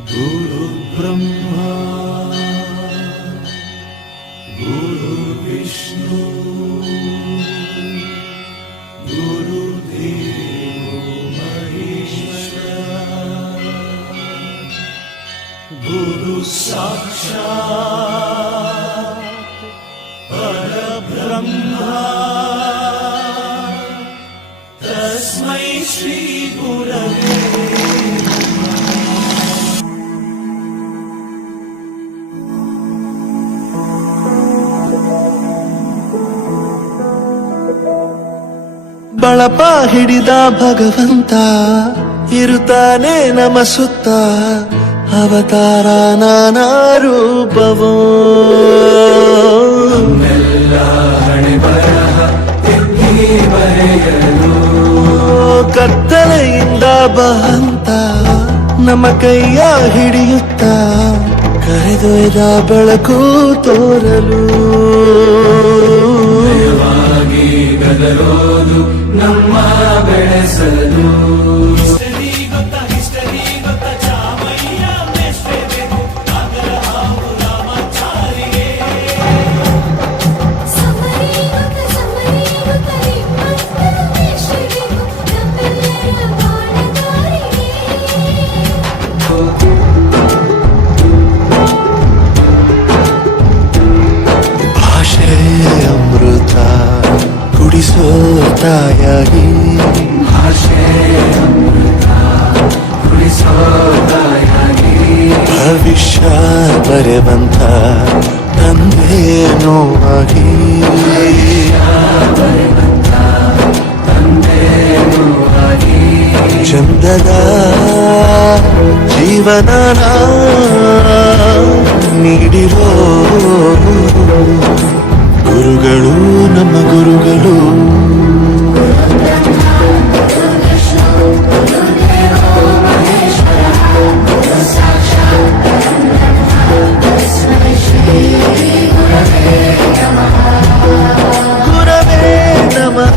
गुरु ब्रह्मा गुरु विष्णु गुरुदेवो महेश्वर गुरु साक्षात् परब्रह्मा तस्मै श्री गुरवे ಬಳಪ ಹಿಡಿದ ಭಗವಂತ ಇರುತ್ತಾನೆ ನಮ ಸುತ್ತ ಅವತಾರ ನಾನಾ ರೂಪವೋ ಕತ್ತಲೆಯಿಂದ ಬಹಂತ ನಮ್ಮ ಕೈಯ ಹಿಡಿಯುತ್ತ ಕರೆದೊಯ್ದ ಬೆಳಕು ತೋರಲು ಗದರೋದು ನಮ್ಮ ಬೆಳೆಸಲು ಭಾಷೆ ಅಮೃತ ಕುಡಿಸೋ ತಾಯಾಗಿ ಭವಿಷ್ಯ ಬರೆವಂತ ತಂದೆನೋ ಆಗಿ ಚಂದದ ಜೀವನ ನೀಡಿರೋ ಗುರುಗಳು ನಮ್ಮ ಗುರುಗಳು ಗುರವೇ ನಮಃ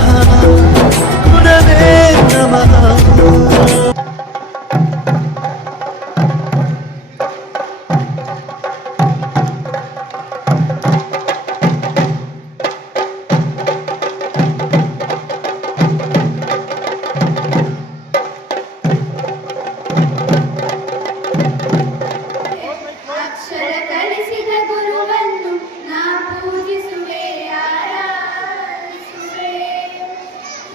ಗುರವೇ ನಮಃ ಅಕ್ಷರ ಕಲಿಸಿದ ಗುರುವನ್ನು ನಾ ಪೂಜಿಸುವೆ ಆರಾಧಿಸುವೆ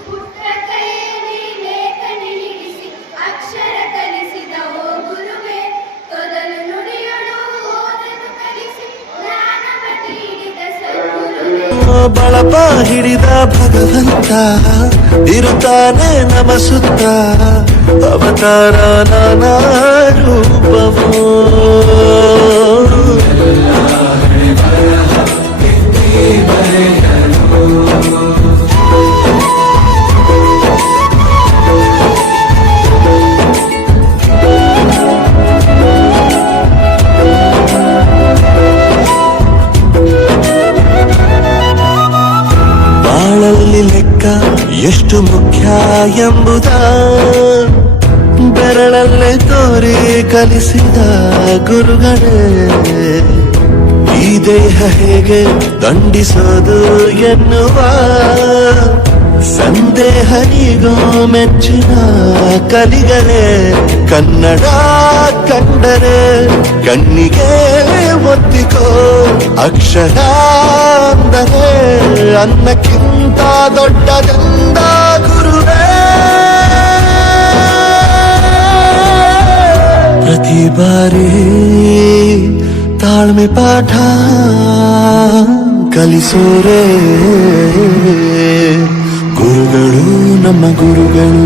ಪುಟ್ಟ ಕೈಯಲ್ಲಿ ಲೇಖನಿ ಹಿಡಿಸಿ ಅಕ್ಷರ ಕಲಿಸಿದ ಓ ಗುರುವೇ ತೊದಲು ನುಡಿಯಲು ಓದಲು ಕಲಿಸಿ ಜ್ಞಾನವ ನೀಡಿದ ಸದ್ಗುರುವೇ ಬಳಪ ಹಿಡಿದ ಭಗವಂತ ಇರುತ್ತಾನೆ ನಮ ಸುತ್ತ ಅವತಾರ ನಾನಾ ರೂಪವೋ ಬಾಳಲ್ಲಿ ಲೆಕ್ಕ ಎಷ್ಟು ಮುಖ್ಯ ಎಂಬುದ ಬೆರಳಲ್ಲೇ ತೋರಿ ಕಲಿಸಿದ ಗುರುಗಳೇ ಈ ದೇಹ ಹೇಗೆ ದಂಡಿಸೋದು ಎನ್ನುವ ಸಂದೇಹನಿಗೋ ಮೆಚ್ಚಿನ ಕಲಿಗಳೇ ಕನ್ನಡ ಕಂಡರೆ ಕಣ್ಣಿಗೆ ಒತ್ತಿಕೋ ಅಕ್ಷರ ಅಂದರೆ ಅನ್ನಕ್ಕಿಂತ ದೊಡ್ಡದೆಂದ ಗುರುವೇ ಪ್ರತಿ ಬಾರಿ ತಾಳ್ಮೆ ಪಾಠ ಕಲಿಸೋರೆ ಗುರುಗಳು ನಮ್ಮ ಗುರುಗಳು